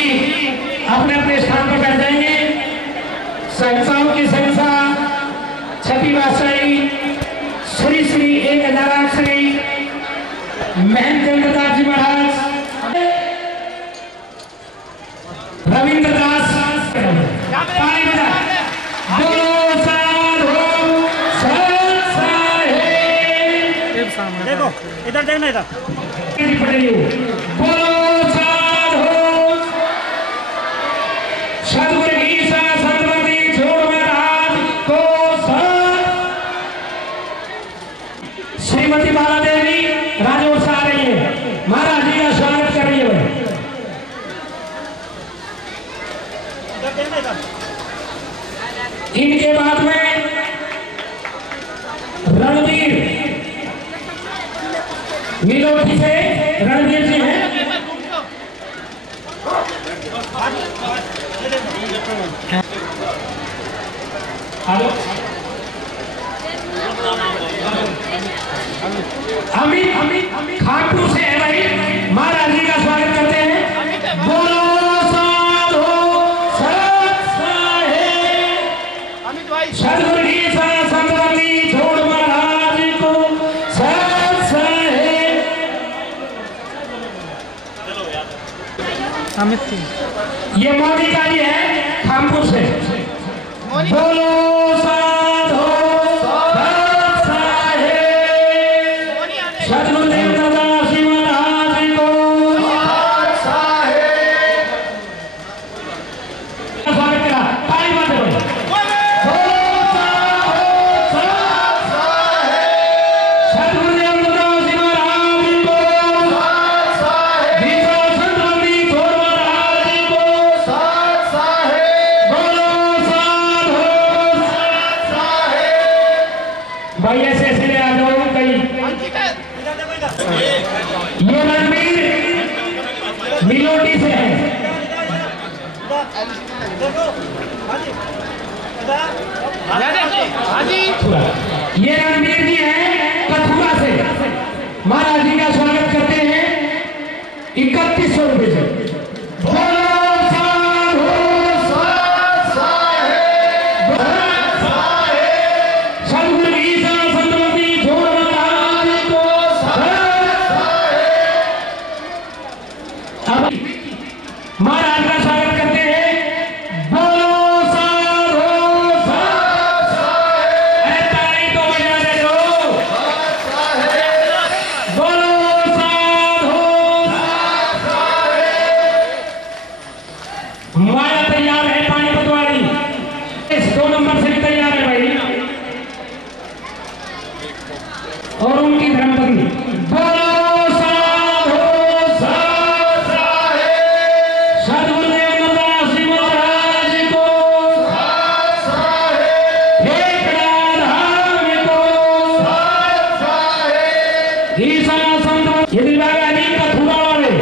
सभी अपने अपने स्थान पर बैठ जाएंगे। संस्थाओं की संस्था छठी बादशाही श्री श्री 1000 श्री महंत चंद्रदास जी महाराज, रविंद्र दास, देखो इधर देखना इधर। श्रीमती बाला देवी राजौर से आ रही है, महाराज जी का स्वागत कर रही है। इनके बाद में रणवीर मिलोटी से रणवीर जी हैं। अमित खाटू से है भाई, महाराज जी का स्वागत करते हैं। बोलो साधो सत साहेब सदगुरु की संतति छोड़ महाराज को सत साहेब। अमित ये मोनिका जी है खामपुर से। बोलो साधो सत साहेब सदगुरुदेव दास जी महाराज को सत साहेब। स्वागत करा, ताली मारते हुए। बोलो साधो सत साहेब सदगुरुदेव दास जी महाराज को सत साहेब। गीता संतति छोड़ महाराज को सत साहेब। बोलो साधो सत साहेब। भाई ऐसे ऐसे ले आ जाओ कहीं। ये रणवीर मिलोटी से है। ये रणवीर जी हैं कथुआ से, महाराज जी का स्वागत करते हैं 3100 रुपए से। बोलो साधु सत साहेब सदगुरु की संतति छोड़ महाराज को सत साहेब। अब महाराज का स्वागत करते हैं। बोलो साधु सत साहेब। अरे ताली तो बजा दे दो। बोलो साधु सत साहेब। माया तैयार है, पानी पटवारी इस 2 नंबर से भी तैयार है भाई, और उनकी धर्मपत्नी। बोलो साधु सत साहेब सदगुरुदेव दास जी महाराज को सत साहेब। हे गणाधाम को सत साहेब। ईसा संत यदि बागा जी कथुआ वाले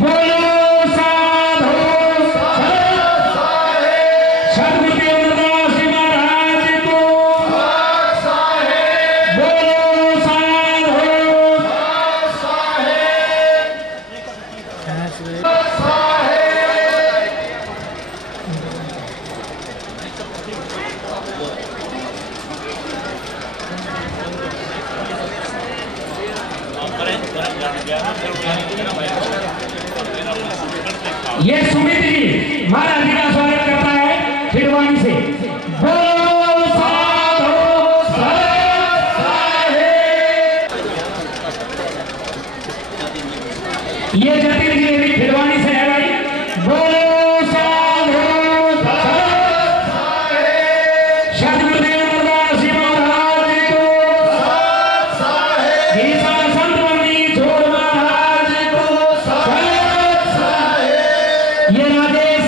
बोलो साधु सत साहेब सदगुरुदेव दास जी महाराज को सत साहेब। बोलो साधु सत साहेब सत साहेब। ये सुमित जी महाराज जी का स्वागत करता है खिड़वानी से। बोलो साधु सत साहेब। ये जतिन जी भी खिड़वानी से है भाई। बोलो साधु सत साहेब सदगुरुदेव दास जी महाराज को सत साहेब। गीता संतति छोड़ महाराज को सत साहेब। ये राजेश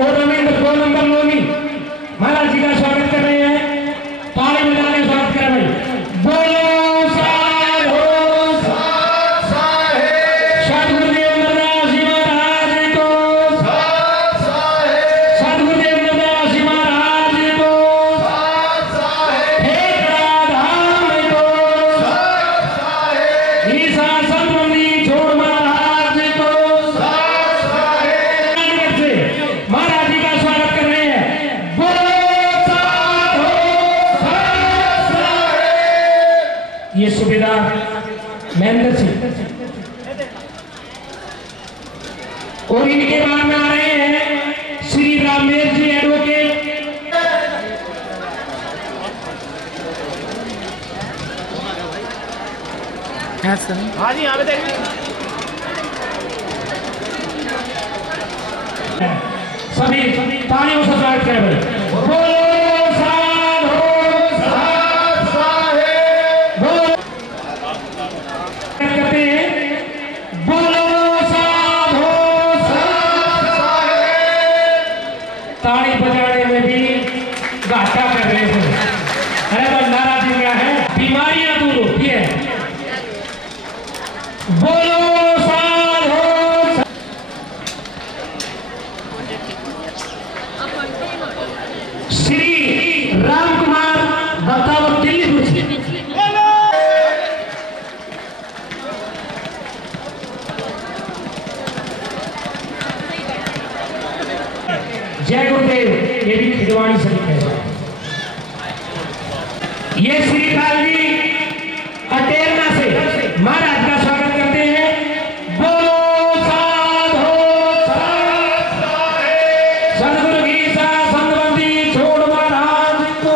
और रविंद्र 2 नंबर लोनी महाराज यहाँ से नहीं। हाँ जी, यहाँ पे देखिए सभी तालियों से स्वागत करें भाई। बोलो साधु साहेब, बोलो कहते हैं, बोलो साधु साहेब। ताली बजाने में भी घाटा कर रहे थे। अरे तो नाराजी क्या है, बीमारियां दूर होती है। बोलो साधु। श्री राम कुमार दत्तावत दिल्ली से जय गुरुदेव। ये भी खिलवाड़ी से लिखे हैं। ये श्री काल जी अटेरना से महाराज का स्वागत करते हैं। बोलो साधु साहेब, सदगुरु की संतबंदी छोड़ महाराज को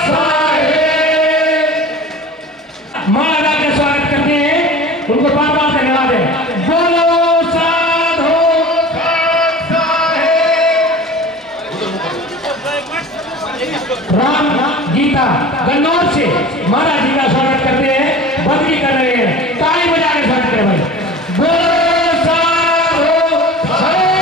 साहेब। महाराज का स्वागत करते हैं, उनको बार बार धन्यवाद है। बोलो साधु राम गीता गन्नौर से महाराज जी का स्वागत करते हैं, बंदगी कर रहे हैं। ताली बजा के स्वागत करें भाई। बोलो साधु साहेब।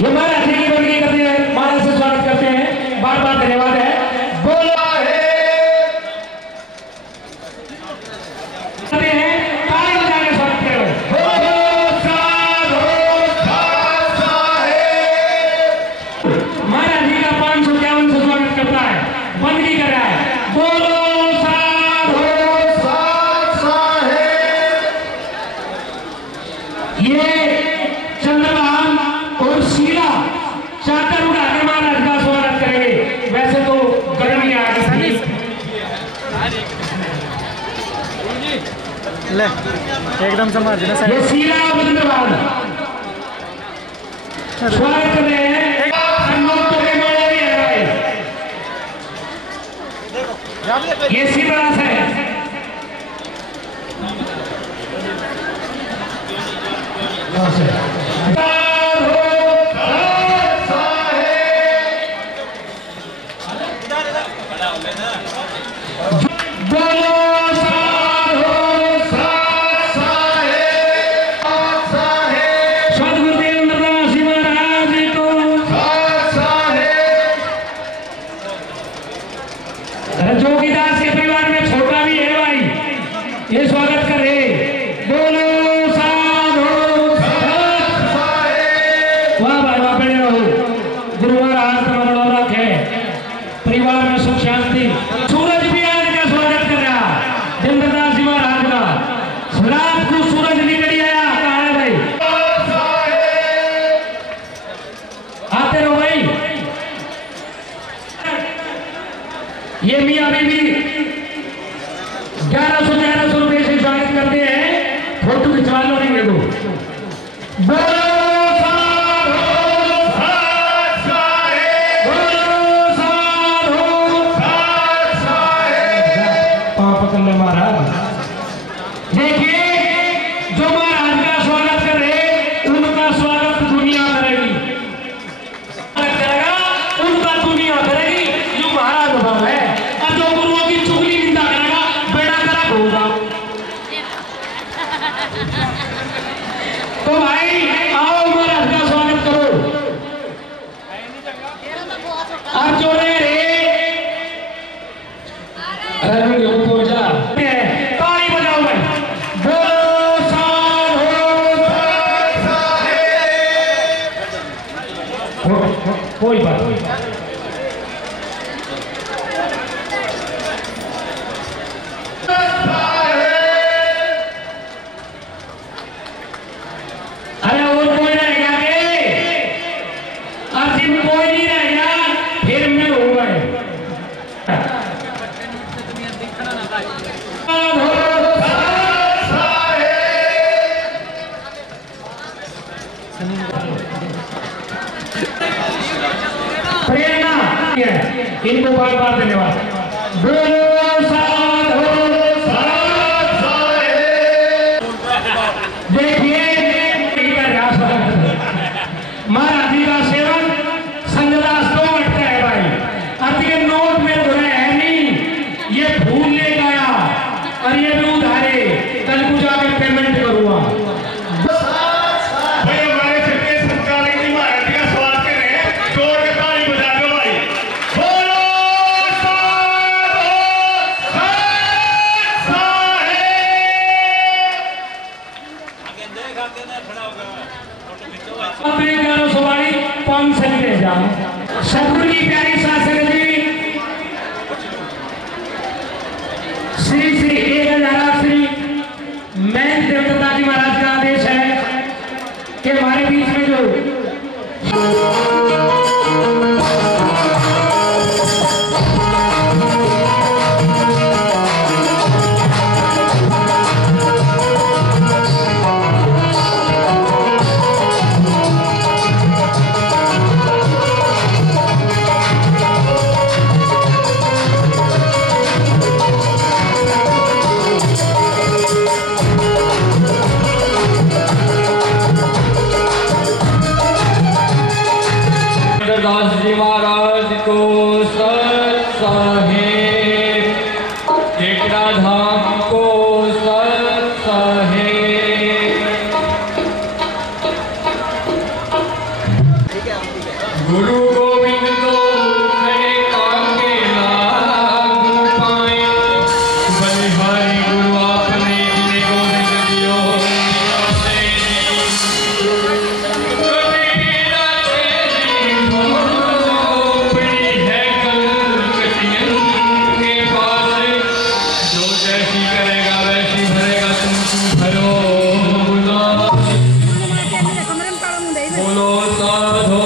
ये महाराज जी की बंदगी करते हैं, महाराज से स्वागत करते हैं, बार बार धन्यवाद है। बोलो करते हैं, ताली बजा के स्वागत करें। बोलो महाराज जी का 551 से स्वागत करता है, बंदगी कर रहा है। बोलो साधु साहेब। ये चंद्रभान और शीला चादर उड़ा के महाराज का स्वागत करेंगे। वैसे तो गर्मी आ गई थी। ले एकदम समझ ना ये शीला और चंद्रभान स्वागत कर रहे हैं। ये शिवराज है। बोलो सदगुरुदेव नरदास जी महाराज को। जोगीदास के परिवार में छोटा भी है भाई, ये स्वागत कर रहे। बोलो साधु साहेब। वाह भाई वाह, बड़े रहो। गुरुवार आज तुम्हारा रखे, परिवार में सुख शांति। सूरज भी आज का स्वागत कर रहा, चंद्रदास जी महाराज का। रात को सूरज निकल आया, कहा है भाई। आते रहो भाई। ये मियाँ बीवी 1100 रुपए से स्वागत करते हैं। फोटो खिंचवा लो, नहीं देखो। बोलो साधु साहेब, बोलो साधु साहेब। पाँव पकड़ ले महाराज। देखिए, जो महाराज का स्वागत कर रहे, उनका स्वागत दुनिया करेगी। उनका दुनिया करेगी, जो महाराज भाव है। और जो गुरुओं की चुगली निंदा करेगा, बेड़ा करा होगा। तो भाई आओ, महाराज का स्वागत करो। और जो रहे ताली बजाओ भाई। बोलो साधु साहेब। कोई बात नहीं। अरे और कोई रहेगा के? अर्जिन कोई नहीं रहेगा, फिर मैं होगा। प्रेरणा इनको बार बार धन्यवाद। देखिए महाराज जी का सेवन संजदास 2 मिनट का है भाई। अब ये नोट मेरे को है नहीं, ये फूल ले गया और ये भी उधारे, कल को जाके पेमेंट करूंगा। सतगुरु की प्यारी शासक जी श्री श्री 1000 श्री मैं देवता जी महाराज का आदेश है कि हमारे बीच में जो दास जी महाराज को सत साहेब, टेकड़ा धाम को सत साहेब, गुरु गोविंद को खड़े काके लागू पाए, बलिहारी गुरु आपने जिन्हें गोविंद दियो बोलो साधो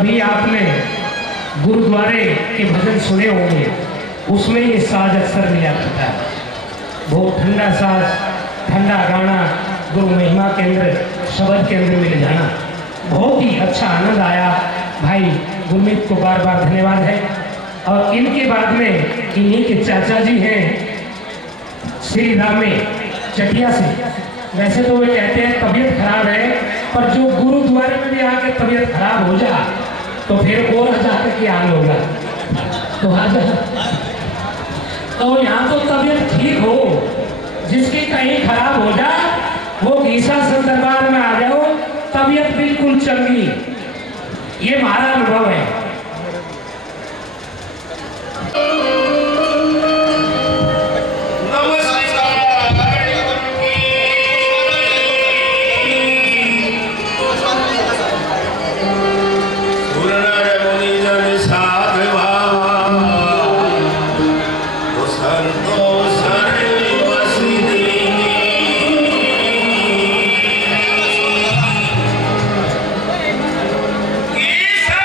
कभी आपने गुरुद्वारे के भजन सुने होंगे, उसमें ये साज अक्सर लिया करता है। बहुत ठंडा साज, ठंडा गाना, गुरु महिमा केंद्र, शब्द के अंदर मिल जाना, बहुत ही अच्छा आनंद आया। भाई गुरमीत को बार बार धन्यवाद है। और इनके बाद में इन्हीं के चाचा जी हैं श्री रामे चटिया से। वैसे तो वे कहते हैं तबीयत खराब है, पर जो गुरुद्वारे में भी आके तबीयत खराब हो जा तो फिर और जाकर क्या हाल होगा। तो तो यहाँ तो तबीयत ठीक हो, जिसकी कहीं खराब हो जा वो गीसा संत दरबार में आ जाओ, तबीयत बिल्कुल चंगी। ये हमारा अनुभव है। Isa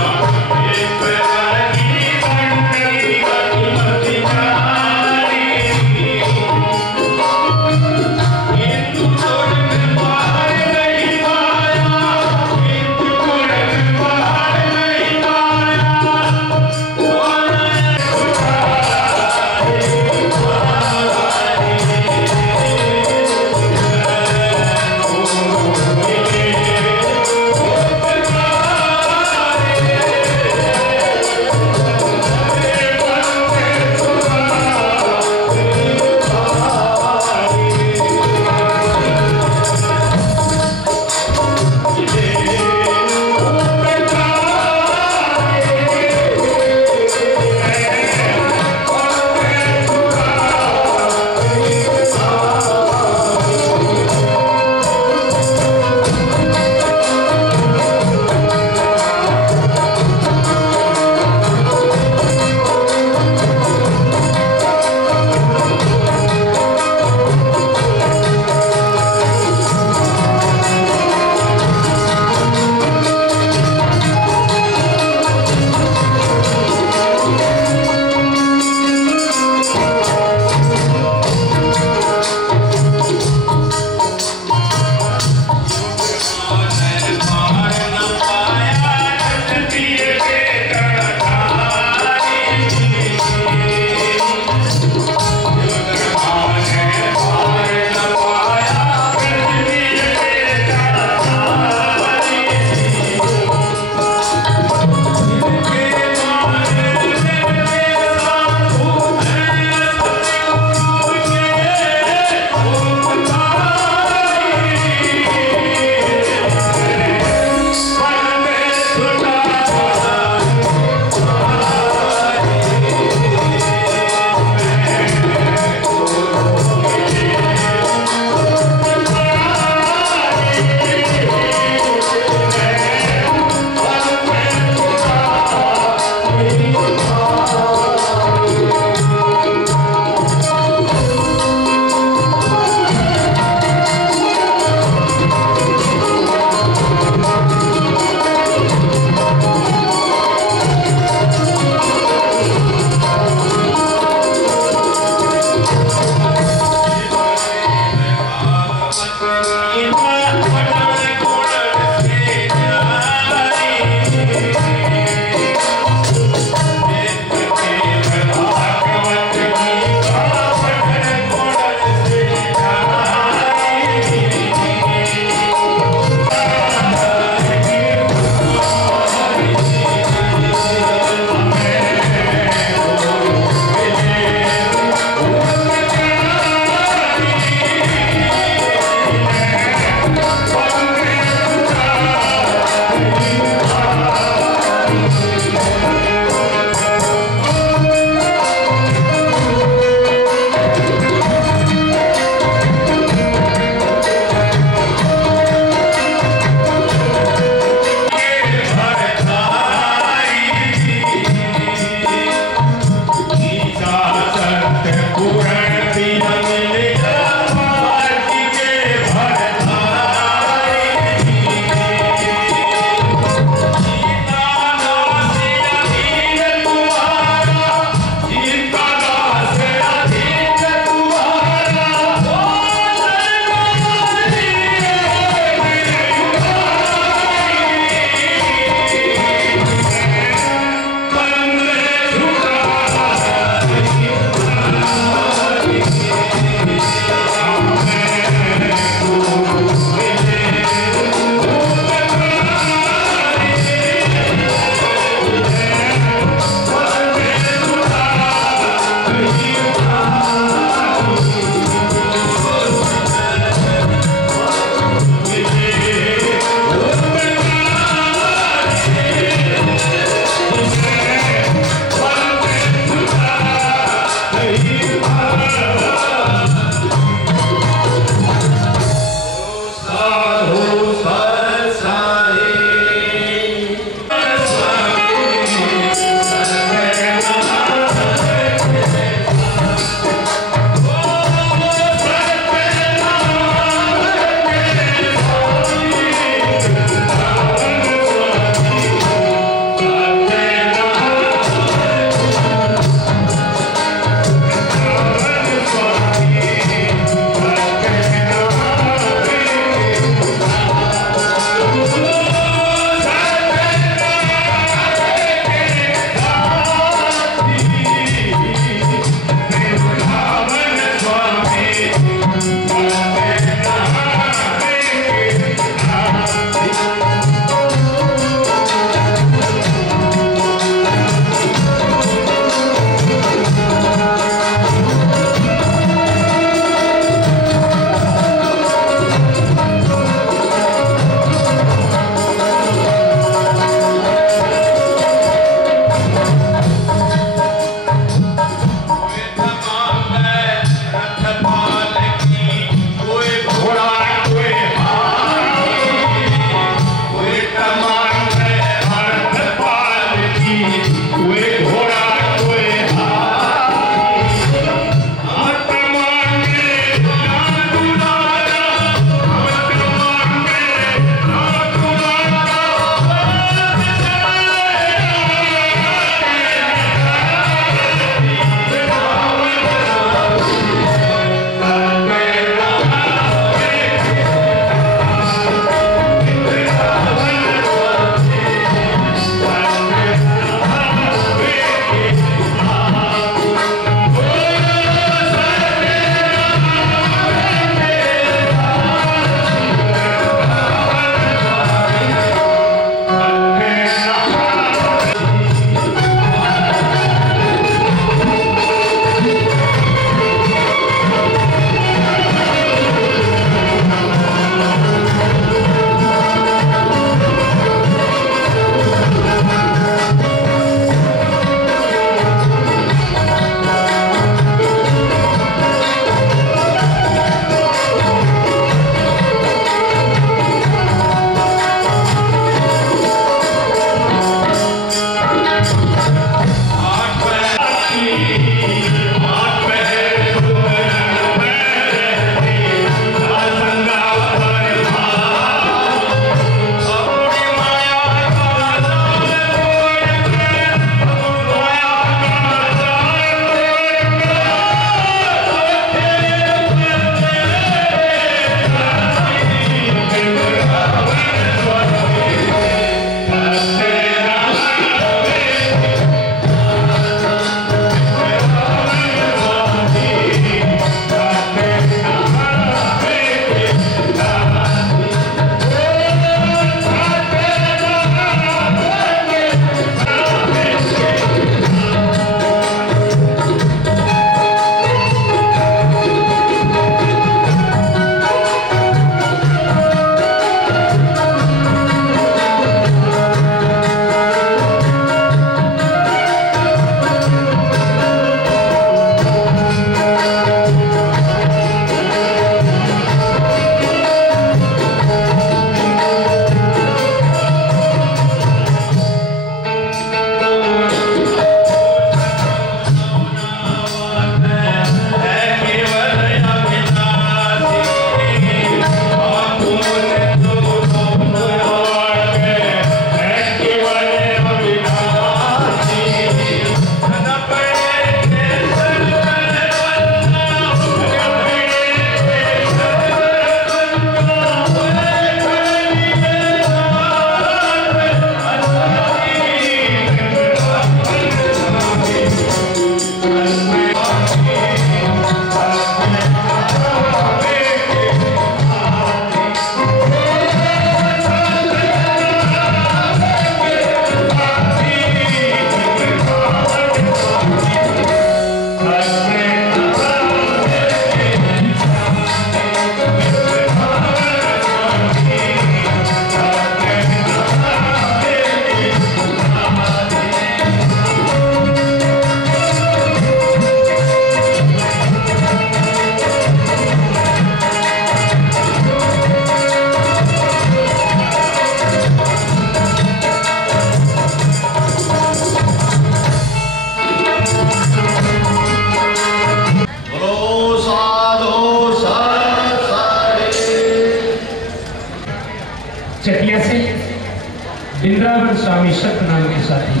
वृंदावन स्वामी सत्य नाम के साथी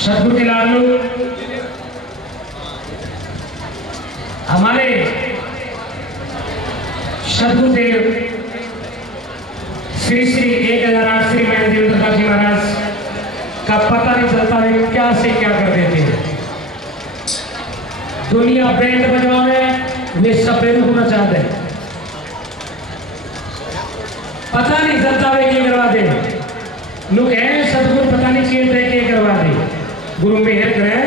सदगुरु के लाडू हमारे सदगुरुदेव श्री श्री 1008 श्री महेंद्र दास जी महाराज का पता नहीं चलता है क्या से क्या कर देते हैं। दुनिया बैंड बजाओ में वे सफेद होना चाहते हैं, पता नहीं चलता है क्या करवा दे। लोग हैं सदगुरु पता नहीं चाहिए क्या करवा दे, गुरु मेहर करें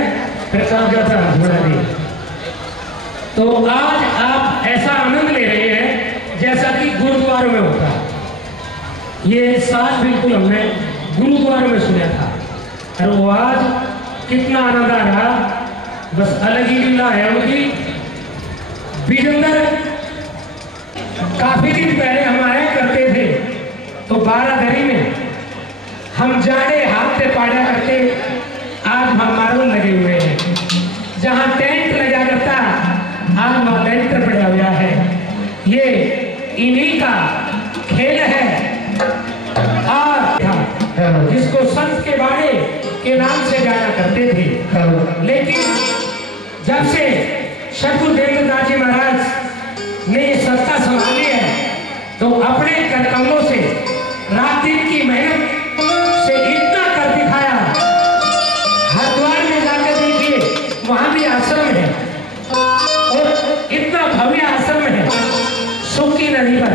फिर काम करता घोड़ा दे। तो आज आप ऐसा आनंद ले रहे हैं जैसा कि गुरुद्वारों में होता है। ये साथ बिल्कुल हमने गुरुद्वारों में सुना था और वो आज कितना आनंद आ रहा, बस अलग ही लीला है उनकी। बिजंदर काफी दिन पहले हमारे करते थे तो 12 धरी में हम जाड़े हाथ से पाड़ा करते, आज हम मार्बल लगे हुए हैं। जहां टेंट लगा करता आज वहां लेंटर पड़ा हुआ है। ये इन्हीं का खेल है और जिसको संत के बाड़े के नाम से जाना करते थे। लेकिन जब से सदगुरुदेव दास जी महाराज ने ये सत्ता संभाली है तो अपने कदमों से रात दिन की मेहनत से इतना कर दिखाया। हरिद्वार में जाकर देखिए वहां भी आश्रम है और इतना भव्य आश्रम है सुखी नदी पर।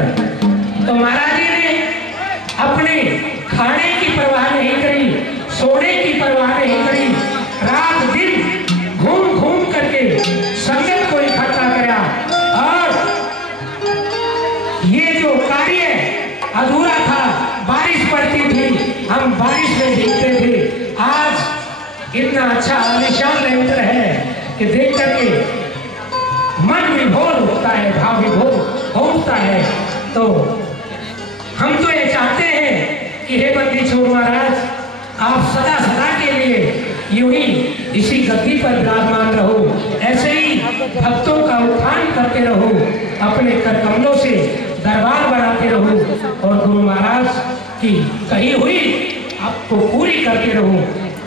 तो महाराज जी ने अपने खाने की परवाह नहीं करी, सोने की परवाह नहीं करी, रात दिन घूम घूम करके संगत को इकट्ठा किया और ये जो कार्य अधूरा था, बारिश पड़ती थी हम बारिश में भीगते थे, आज इतना अच्छा आलिशान लेंटर है कि देख करके मन विभोर होता है, भाव विभोर होता है। तो हम तो ये चाहते हैं कि हे बंदी छोड़ महाराज आप सदा सदा के लिए यूं ही इसी गद्दी पर विराजमान रहो। ऐसे ही भक्तों का उत्थान करते रहो, अपने कर कमलों से दरबार बनाते रहो और गुरु महाराज की कही हुई आपको पूरी करते रहो।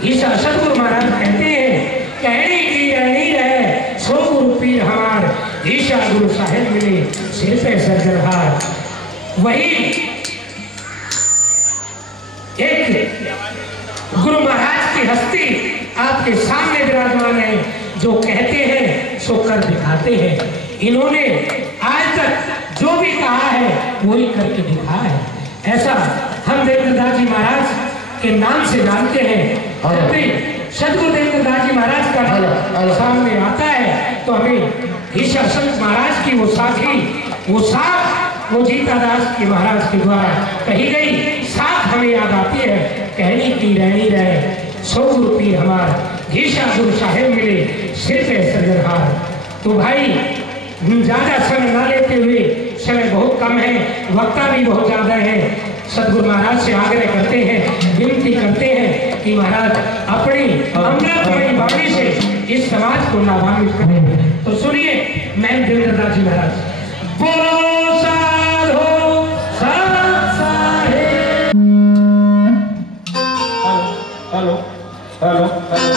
इस सतगुरु महाराज कहते हैं, कहनी की रहनी रहे सो गुरु पीर हमार, ईशा गुरु साहेब मिले सिर पे सरजरहार। वही एक गुरु महाराज की हस्ती आपके सामने विराजमान है, जो कहते हैं सो कर दिखाते हैं। इन्होंने आज तक जो भी कहा है वही करके दिखाया है। ऐसा हम देवदास जी महाराज के नाम से जानते हैं। जब भी सतगुरु देवदास जी महाराज का सामने आता है तो हमें ईशा संत महाराज की वो साखी, वो साख, वो जीतादास के महाराज के द्वारा कही गई साथ हमें याद आती है। कहनी की रहनी रहे सो गुरु पीर हमार, ईशा गुरु साहेब मिले सिर पे सरजरहार। तो भाई ज्यादा समय न लेते हुए, समय बहुत कम है, वक्ता भी बहुत ज्यादा है, सतगुरु महाराज से आग्रह करते हैं, विनती करते हैं कि महाराज अपनी अमृतमयी वाणी से इस समाज को लाभान्वित करें। तो सुनिए मैं देवदास जी महाराज। बोलो साधो संत साहेब। Hello hello hello.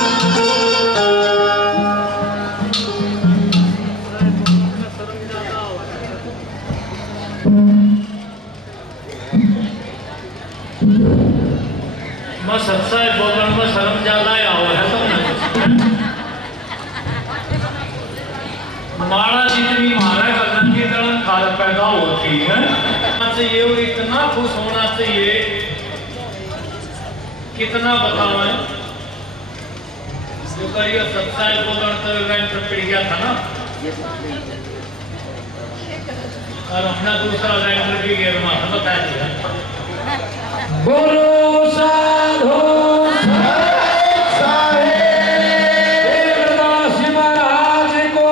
मैं सच्चा है बोलने में शर्म ज्यादा आया हुआ है तो मारा जितनी मारा करना की तरह खाल पैदा होती है चाहिए और इतना खुश होना चाहिए, कितना बतावें। जो करिए सच्चा है बोलने तो पिट गया था ना, और अपना दूसरा लैंडर भी गेर मार बता दिया। बोलो साधो संत साहेब देवदास जी महाराज को।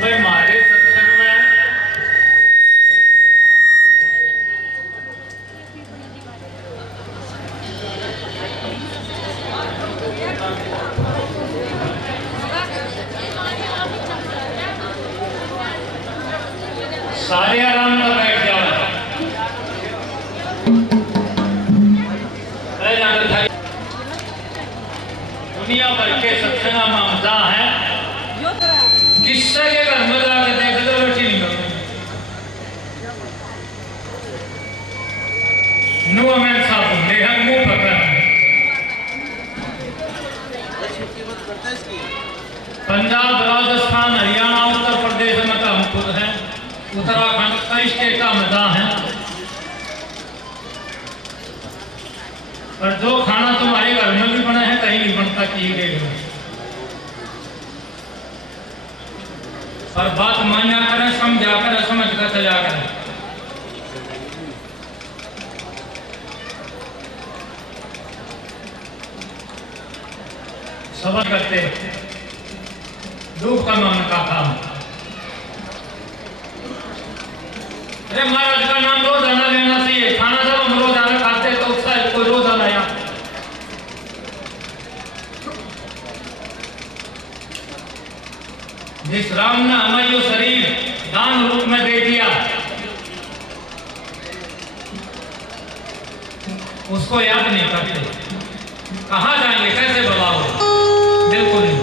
भाई हमारे सत्संग में सारे आराम में बैठ जाओ। दुनिया भर के सत्संग मामला है, किससे के घर में जाके देख दो रोटी नहीं करो। नो मैं साहब ले हम मुंह पकड़ पंजाब, राजस्थान, हरियाणा, उत्तर प्रदेश में तो हम खुद हैं, उत्तराखंड कई स्टेट का मैदान है। पर जो खाना तुम्हारे घर में भी बना है कहीं नहीं बनता कि देख लो। पर बात मान्या करें, समझा करें, समझ कर चला करें। समझ करते धूप का मन का काम। अरे महाराज का नाम रोजाना लेना चाहिए। खाना जब हम रोजाना खाते तो उसका कोई रोजाना या जिस राम ने हमें यो शरीर दान रूप में दे दिया, उसको याद नहीं करते। कहाँ जाएंगे, कैसे बताओ? बिल्कुल नहीं।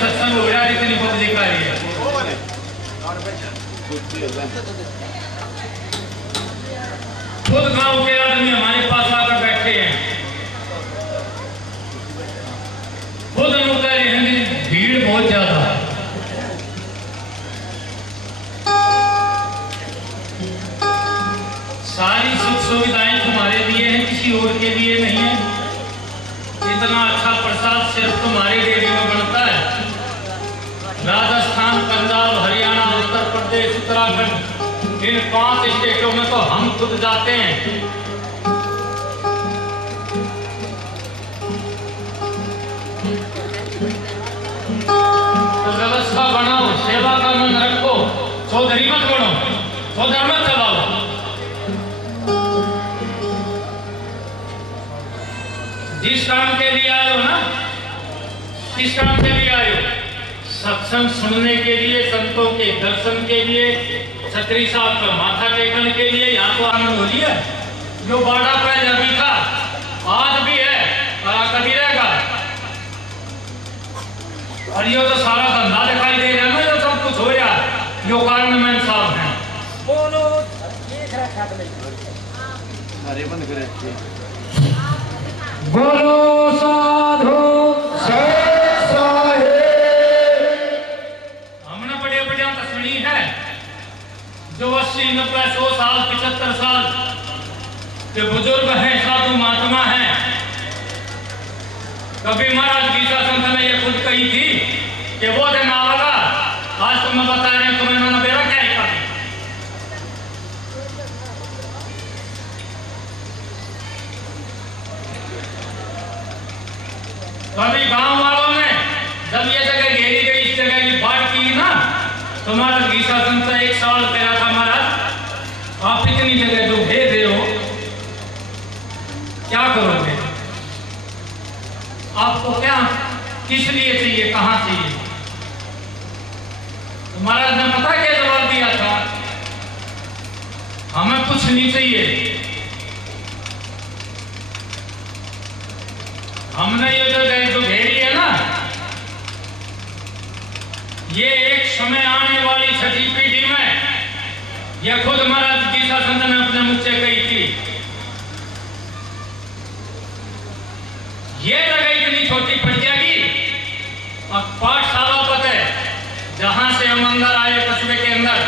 सत्संग हो रहा है, इतनी पब्लिक आ रही है। खुद गांव के आदमी हमारे पास आकर बैठे हैं, खुद हम कह रहे हैं भीड़ बहुत ज्यादा है। सारी सुख सुविधाएं तुम्हारे लिए हैं, किसी और के लिए नहीं है। इतना अच्छा प्रसाद सिर्फ तुम्हारे डेयरी में बनता है। राजस्थान, पंजाब, हरियाणा, उत्तर प्रदेश, उत्तराखंड, इन 5 स्टेटों में तो हम खुद जाते हैं। तो व्यवस्था बनाओ, सेवा का मन रखो, चौधरी मत बनो, चौधरी मत चलाओ। जिस काम के लिए आए हो ना, किस काम के लिए आए हो? सत्संग सुनने के लिए, संतों के दर्शन के लिए, छत्री साहब का माथा टेकने के लिए। यहाँ तो आनंद हो लिया। जो बाड़ा पहले भी था, आज भी है और कभी रहेगा। और ये तो सारा धंधा दिखाई दे रहा है ना, जो सब कुछ हो रहा है, जो गवर्नमेंट साहब हैं। बोलो बोलो साधु हमने बड़े बड़े तस्वीर है जो 80, 90, 100 साल, 75 साल के बुजुर्ग हैं, साधु महात्मा हैं। कभी महाराज गीता संत ने ये खुद कही थी कि वो दिन आएगा, आज तुम्हें बता रहे हैं, तुम्हें मैंने बेरा क्या है कभी। कभी गांव वालों ने जब ये जगह घेरी गई, इस जगह की बात की ना, तो महाराज गीता संत 1 सवाल करा था, महाराज आप इतनी जगह जो घेर रहे हो क्या करोगे? आपको क्या किस लिए चाहिए, कहां चाहिए? तो महाराज ने पता क्या जवाब दिया था? हमें कुछ नहीं चाहिए, हमने ये जो घेरी है ना, ये एक समय आने वाली छठी पीढ़ी में, यह खुद महाराज गीता संत ने अपने मुझ से कही थी, ये जगह इतनी छोटी पड़ जाएगी और पाठशाला पता है जहां से हम अंदर आए कस्बे के अंदर,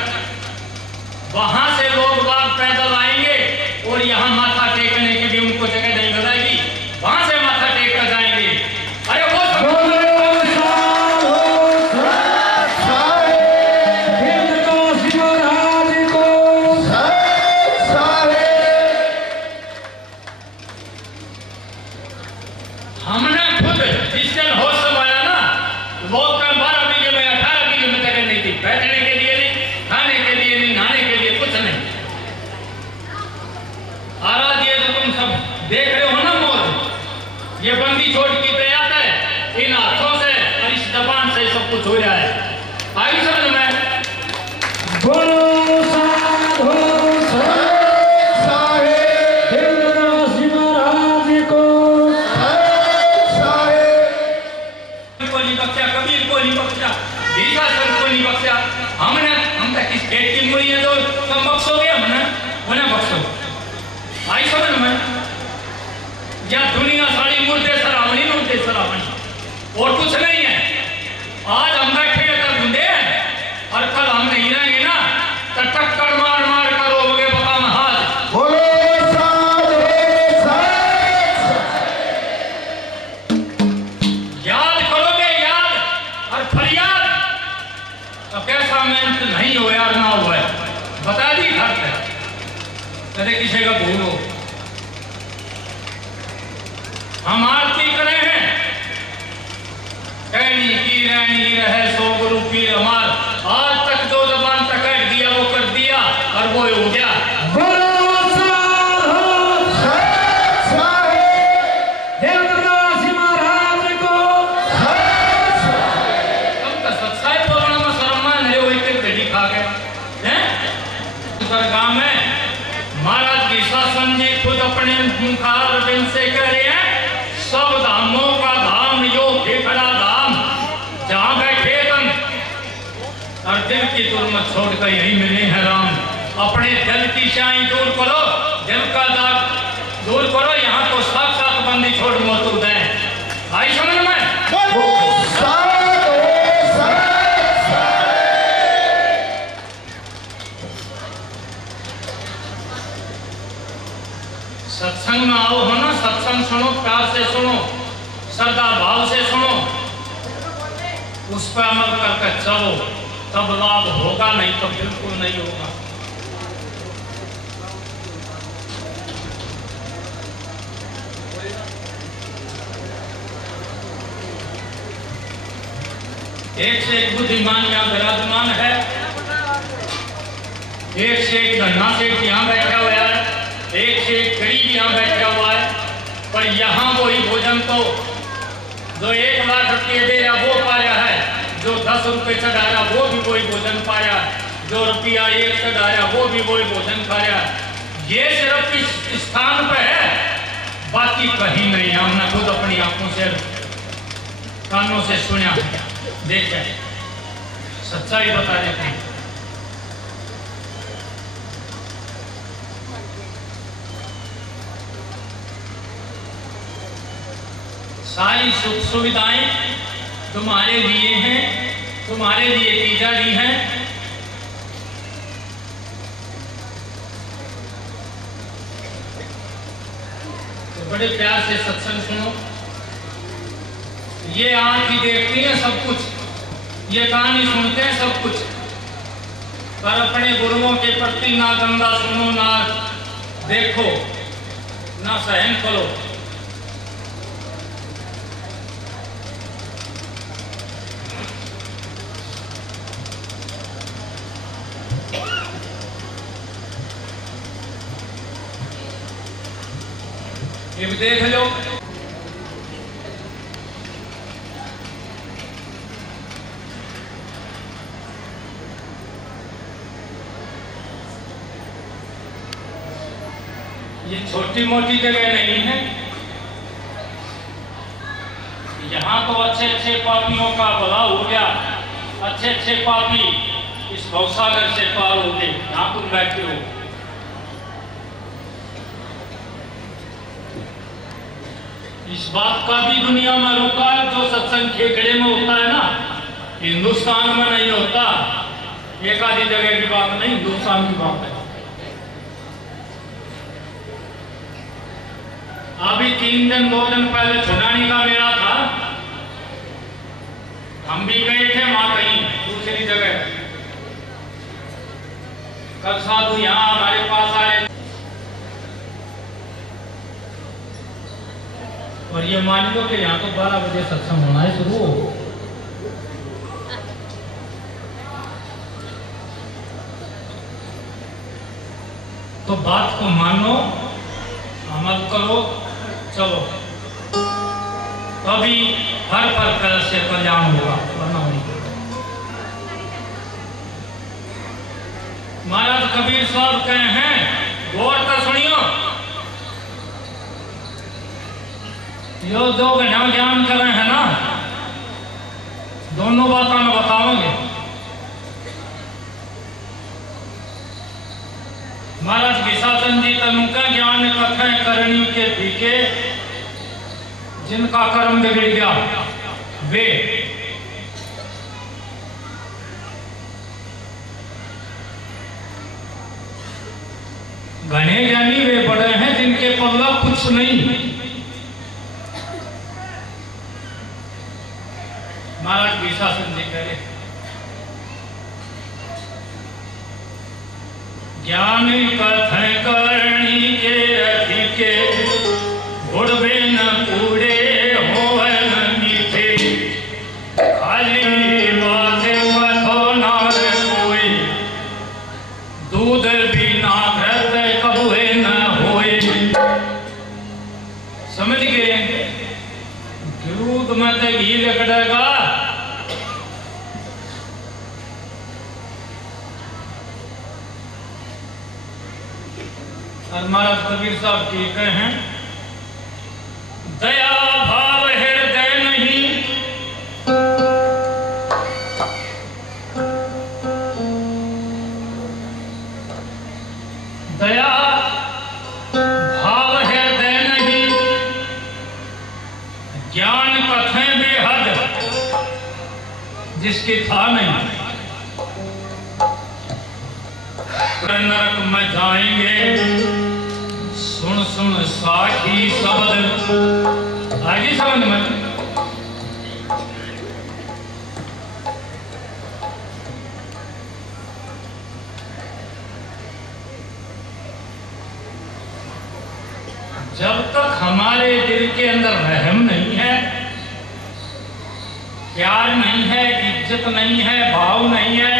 वहां से लोग बाग पैदल आएंगे और यहाँ माथा टेकने के लिए उनको जगह नहीं मिलेगी, वहां से माथा टेक कर जाएंगे। अरे वो हमने खुद जिस दिन होश संभाला ना, लोग 12 बीघे में 18 बीघे में जगह नहीं थी, बैठने के लिए नहीं, खाने के लिए नहीं, नहाने के लिए कुछ नहीं। आज ये जो तुम सब देख रहे हो ना मौज, ये बंदी छोड़ की तैयार है, इन हाथों से और इस जबान से सब कुछ हो रहा है। आई समझ में? बोलो साधु हम तक किस पेट की मुड़ी है जो कम बख्शोगे, हमने उन्हें बख्शो। आई समझ में? या दुनिया सारी मुर्दे सरावनी, मुर्दे सरावनी और कुछ नहीं है। आज हम बैठे कर बूंदे और कल हम नहीं रहेंगे ना, तो टक्कर मार मार करोगे बता महाज। बोलो याद करोगे, याद और फरियाद। तो कैसा मेहनत नहीं हो यार, ना हुआ है बता दी खर्च है, कदे किसी का भूल हो। हम आरती करे हैं, कहनी की रहनी रहे सो गुरु पीर हमार। आज तक जो जबान तक कह दिया वो कर दिया और वो हो गया। गांव में महाराज की शासन जी खुद अपने मुखार बिन से कह रहे हैं, सब धामों का धाम यो फेफड़ा धाम, जहां बैठे तुम और दिल की की तुरमत छोड़कर यही मिले हैं राम। अपने दिल की शाई दूर करो, दिल का दाग दूर करो, यहाँ तो साक्षात बंदी छोड़ मौजूद है। आई समझ में? सत्संग में आओ हो ना, सत्संग सुनो, प्यार से सुनो, श्रद्धा भाव से सुनो, उस पर अमल करके चलो, तब लाभ होगा, नहीं तो बिल्कुल नहीं होगा। एक से एक बुद्धिमान यहाँ विराजमान है, एक से एक धन्ना सेठ यहाँ बैठा हुआ है, एक से एक गरीब यहाँ बैठा हुआ है, पर यहाँ वही भोजन तो जो 1 लाख रुपये दे रहा वो पाया है, जो 10 रुपये चढ़ा रहा वो भी वही भोजन पाया, जो रुपया 1 चढ़ा रहा वो भी वही भोजन पाया। ये सिर्फ इस स्थान पर है, बाकी कहीं नहीं। हमने खुद अपनी आंखों से कानों से सुना, देखा, सच्चाई बता देते हैं। सारी सुख सुविधाएं तुम्हारे लिए हैं, तुम्हारे लिए की जा रही हैं। तो बड़े प्यार से सत्संग सुनो। ये आंख देखती है सब कुछ, ये कहानी सुनते हैं सब कुछ, पर अपने गुरुओं के प्रति ना गंदा सुनो, ना देखो, ना सहन करो। ये भी देख लो, ये छोटी मोटी जगह नहीं है। यहाँ तो अच्छे अच्छे पापियों का भला हो गया, अच्छे अच्छे पापी इस भवसागर से पार हो गए। यहाँ तुम बैठे हो, इस बात का भी दुनिया में रुका है, जो सत्संग खेकड़े में होता है ना, हिंदुस्तान में नहीं होता। एक आधी जगह की बात नहीं, हिंदुस्तान की बात है। अभी 3 दिन 2 दिन पहले छुड़ानी का मेला था, हम भी गए थे वहां कहीं दूसरी जगह। कल साधु यहाँ हमारे पास आए और ये मान लो कि यहाँ तो 12 बजे सत्संग होना है शुरू। तो बात को मानो, अमल करो, चलो, तभी हर प्रकार से कल्याण होगा, वरना नहीं। महाराज कबीर साहब कहे हैं, गौर कर सुनियो, यो जो ज्ञान कर रहे हैं ना, दोनों बातों में बताओगे। महाराज विशासन जी तनुका ज्ञान कथें करनी के पीके, जिनका कर्म बिगड़ गया वे। घने ज्ञानी वे बड़े हैं जिनके पल्ला कुछ नहीं। महाराज विशासन जी कह रहे, ज्ञान कथें करनी के अधिके, गुड़बे न कूड़े होवे न मीठे, खाली बातें कथो ना कोई, दूध बिना घृत कबूए न होए। समझ गए? दूध में तो घी लगेगा, और महाराज कबीर साहब की कहे हैं, दया भाव हृदय नहीं, दया भाव है दय नहीं, ज्ञान कथें बेहद जिसकी था नहीं। नरक में जाएंगे सुन सुन साखी शब्द। आगे समझ में जब तक हमारे दिल के अंदर रहम नहीं है, प्यार नहीं है, इज्जत नहीं है, भाव नहीं है,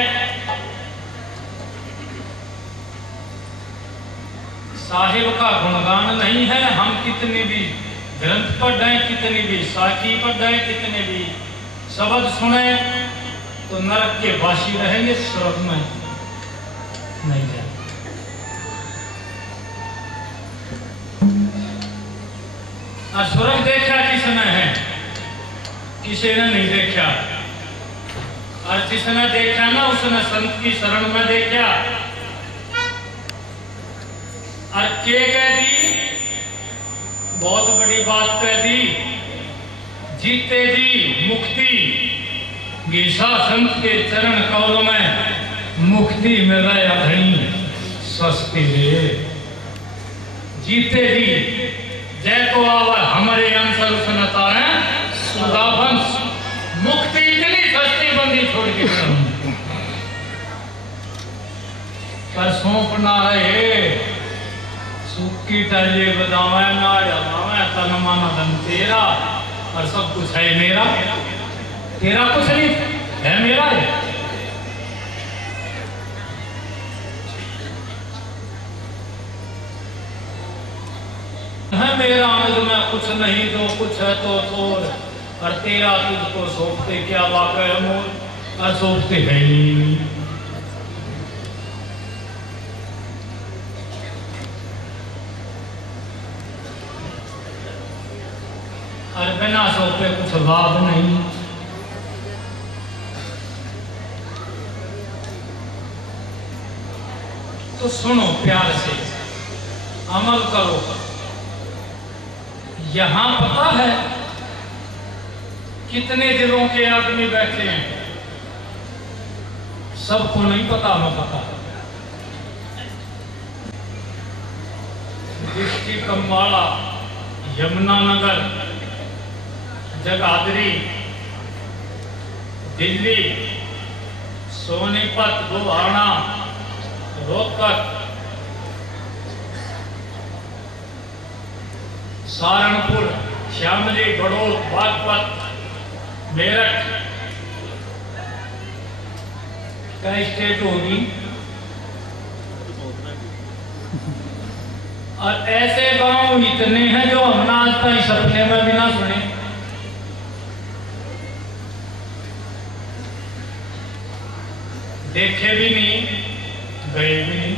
साहिब का गुणगान नहीं है, हम कितने भी ग्रंथ पढ़ रहे, कितनी भी साखी पढ़ रहे, कितने भी शब्द सुने, तो नरक के वासी रहेंगे, स्वर्ग में नहीं जाएंगे। स्वर्ग देखा किसने है? किसी ने नहीं देखा। और जिसने देखा ना उसने संत की शरण में देखा। और के कह दी? बहुत बड़ी बात कह दी, जीते जी मुक्ति गीसा संत के चरण कौल में मुक्ति मिल रहा घड़ी सस्ती रे। जीते जी जय को आवर हमारे अंसर सुनता है सुदावंश, मुक्ति इतनी सस्ती बंदी छोड़ के पर सौंपना रहे सुखी टले बदावे ना जमावे तन मन धन तेरा, और सब कुछ है मेरा, तेरा कुछ नहीं है, मेरा है। है मेरा मुझ में कुछ नहीं, जो कुछ है तो छोड़, और तेरा तुझको सौंपते क्या वाकई मोल, और सौंपते है ही। और बिना सौंपे कुछ लाभ नहीं। तो सुनो प्यार से, अमल करो। यहां पता है कितने दिलों के आदमी बैठे हैं, सबको नहीं पता, मैं पता। डिस्ट्रिक्ट अम्बाड़ा, यमुनानगर, जगाधरी, दिल्ली, सोनीपत, बुहाना, रोहतक, सहारनपुर, श्यामली, बड़ौद, बागपत, मेरठ, कई स्टेट होगी। और ऐसे गांव इतने हैं जो हमने आज तक सपने में भी ना सुने। देखे भी नहीं, गए भी नहीं।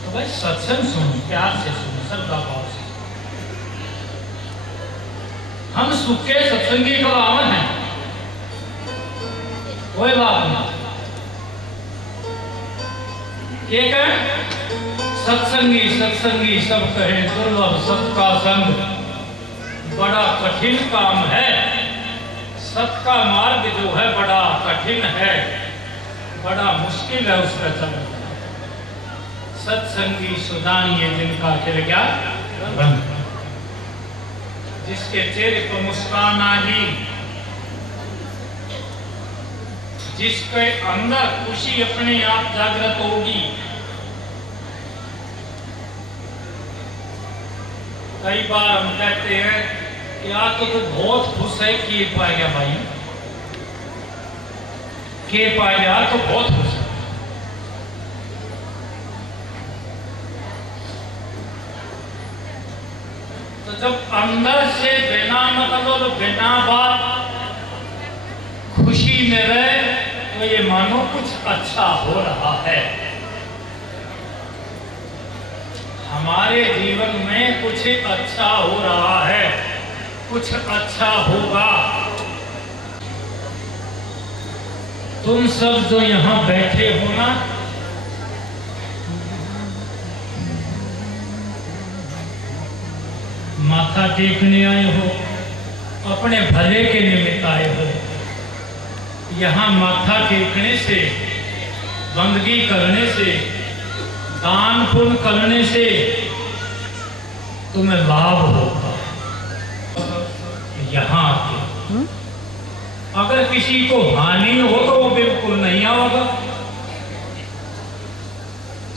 तो भाई सत्संग सुनो, प्यार से सुनो, श्रद्धा भाव से। हम सुख के सत्संगी कलावन हैं, कोई बात नहीं। ये कहें सत्संगी सत्संगी सब कहें दुर्लभ सबका संग, बड़ा कठिन काम है। सत का मार्ग जो है बड़ा कठिन है, बड़ा मुश्किल है उस पर चलना। सत्संगी सुदानिये जिनका खिल गया रंग, जिसके चेहरे पर मुस्कान आई, जिसके अंदर खुशी अपने आप जागृत होगी। कई बार हम कहते हैं कि आप तो बहुत खुश है कि पाए गया भाई, के पाए गया तो बहुत खुश है। तो जब अंदर से बिना मतलब बिना बात खुशी में रहे तो ये मानो कुछ अच्छा हो रहा है। हमारे जीवन में कुछ अच्छा हो रहा है, कुछ अच्छा होगा। तुम सब जो यहाँ बैठे हो ना, माथा टेकने आए हो, अपने भले के निमित्त आए हो। यहाँ माथा टेकने से, बंदगी करने से, दान पुण्य करने से तुम्हें लाभ होगा। यहाँ आके अगर किसी को हानि हो तो वो बिल्कुल नहीं आएगा।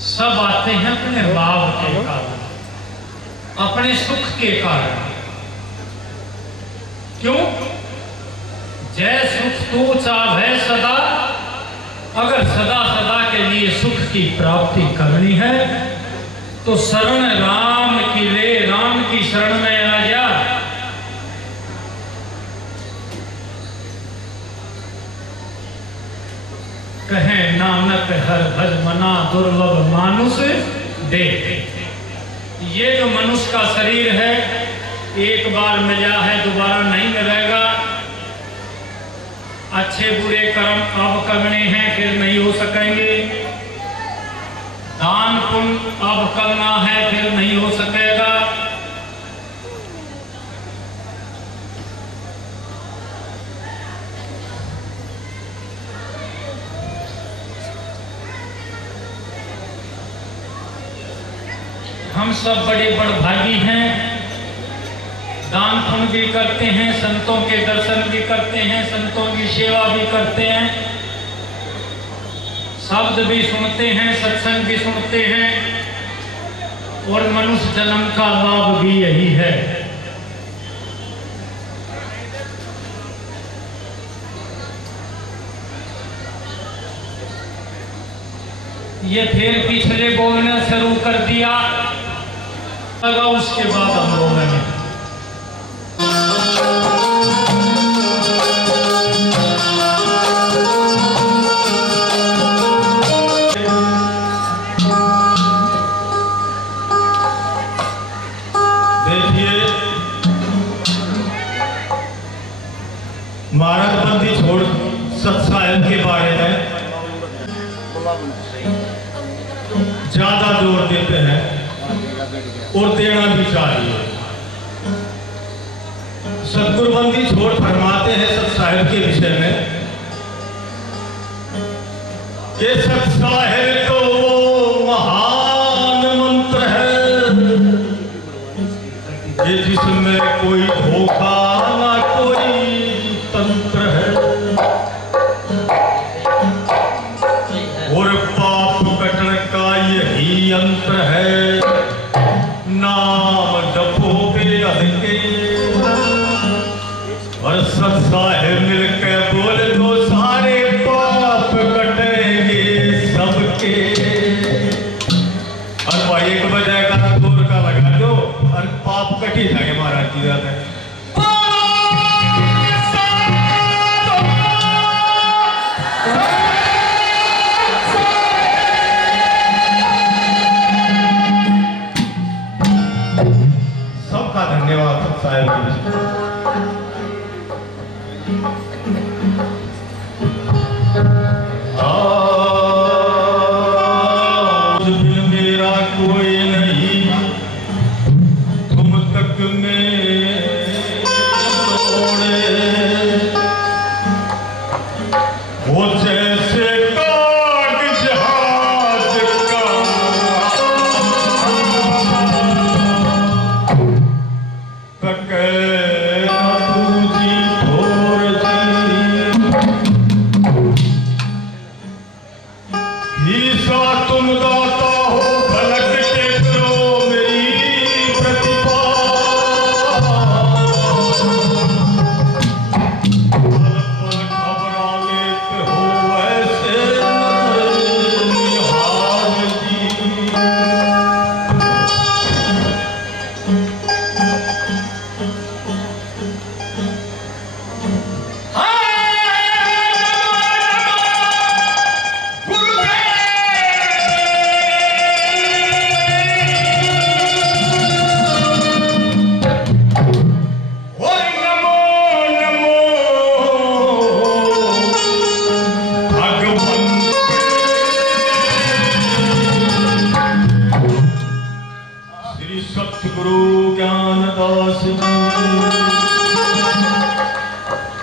सब आते हैं अपने लाभ के कारण, अपने सुख के कारण। क्यों? जय सुख तू चाहे सदा, अगर सदा सदा के लिए सुख की प्राप्ति करनी है तो शरण राम की ले, राम की शरण में आ जा। कहे नानक हर भज मना दुर्लभ मानुष देख। ये जो मनुष्य का शरीर है एक बार मिला है, दोबारा नहीं मिलेगा। अच्छे बुरे कर्म अब करने हैं, फिर नहीं हो सकेंगे। दान पुण्य अब करना है, फिर नहीं हो सकेगा। हम सब बड़े बड़भागी हैं, दान पुण्य भी करते हैं, संतों के दर्शन भी करते हैं, संतों की सेवा भी करते हैं, शब्द भी सुनते हैं, सत्संग भी सुनते हैं, और मनुष्य जन्म का लाभ भी यही है। ये फिर पिछले बोलना शुरू कर दिया, लगा उसके बाद हम बोलेंगे। महाराजबंदी छोड़ सत्साहिब के बारे में ज्यादा जोर देते हैं और देना भी चाहिए। सतगुरुबंदी छोड़ फरमाते हैं सत्साहिब के विषय में कि सत्साहिब तो वो महान मंत्र है कि जिसमें कोई धोखा ना कोई तंत्र है, और पाप कटने का यही यंत्र है। नाम जपो पे अधके और सत्साहिब मिलकर बोल दो, सारे पाप कटेंगे सबके। और भाई एक बजाय का दूर का लगा दो और पाप कटी जाएंगे। महाराज जी जाते हैं धन्यवाद साहिब।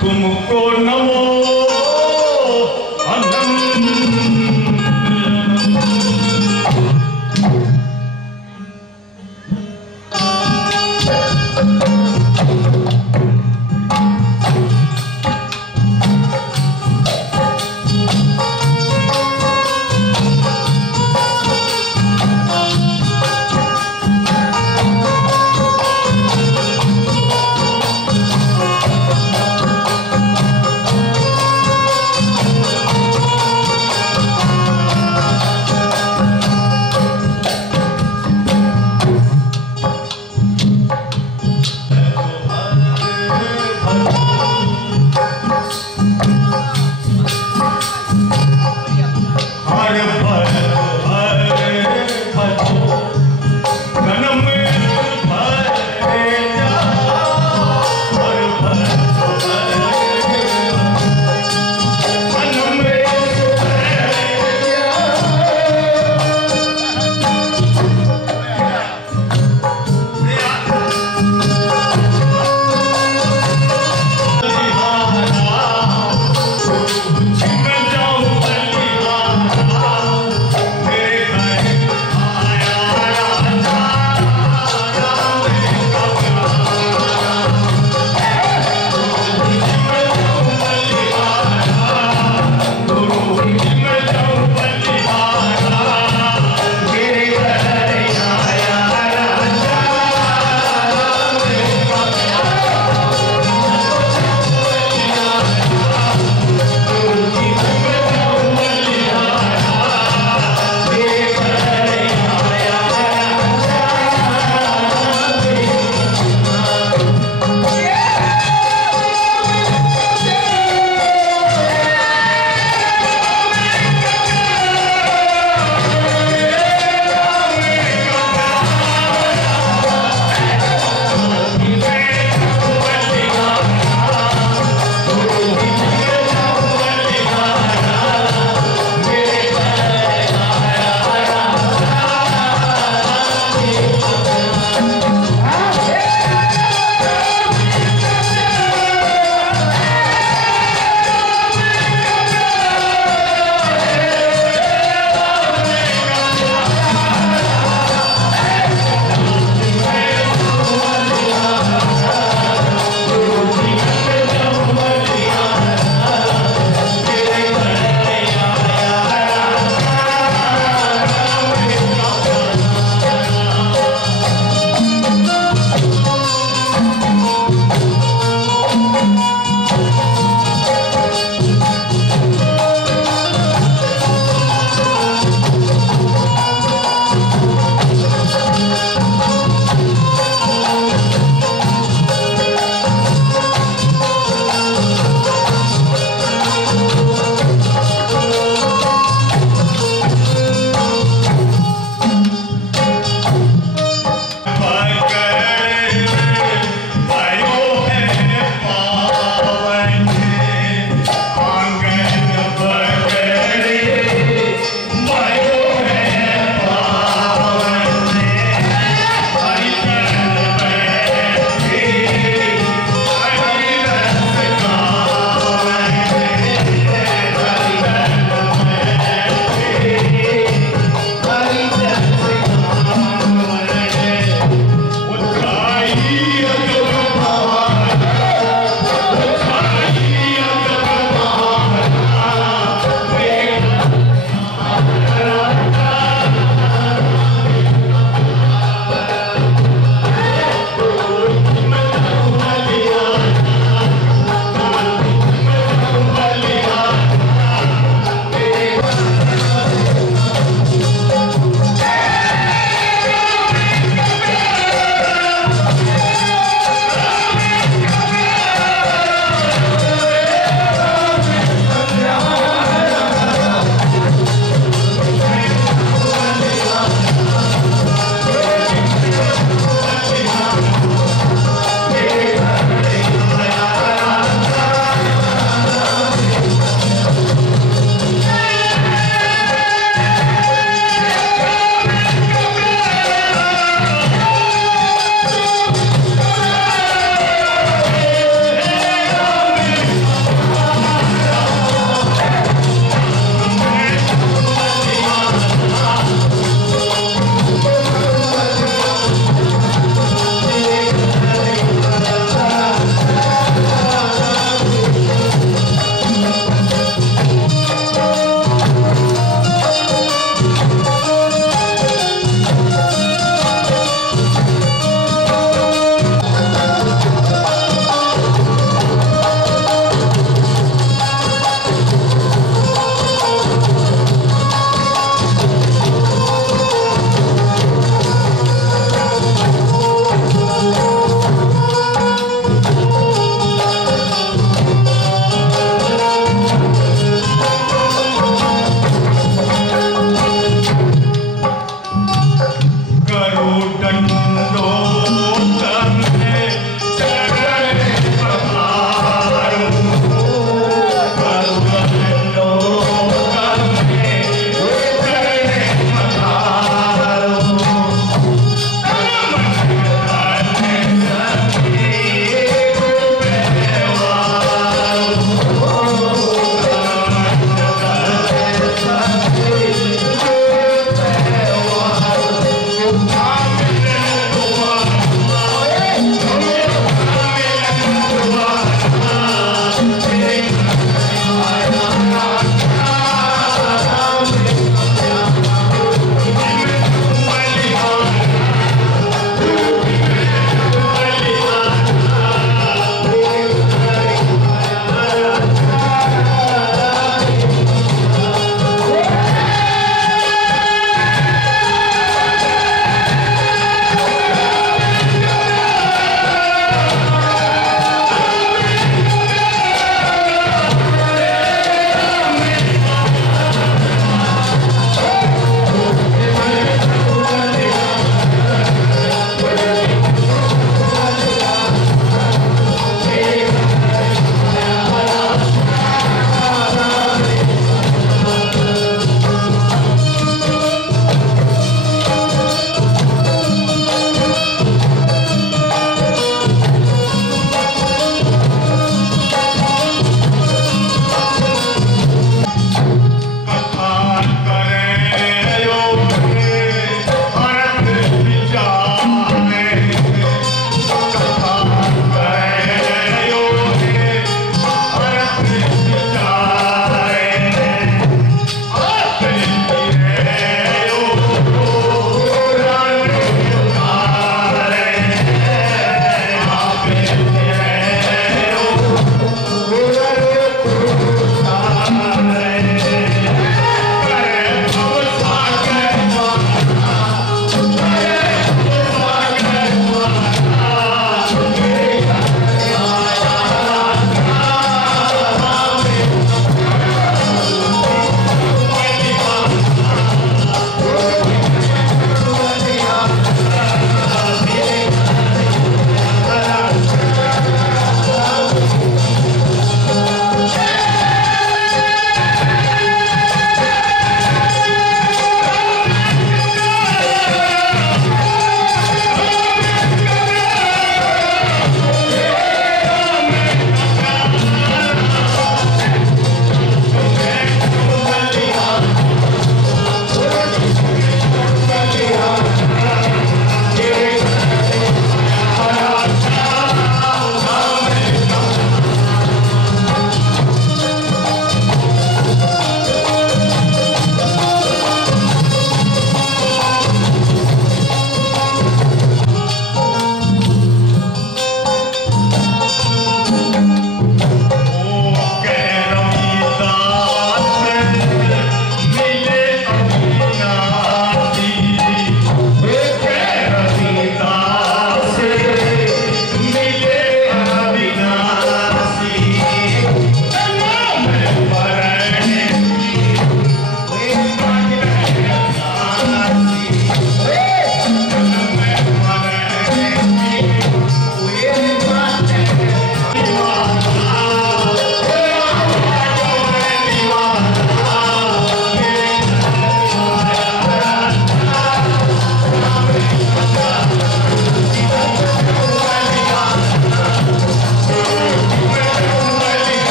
तुमको नमो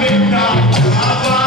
बेटा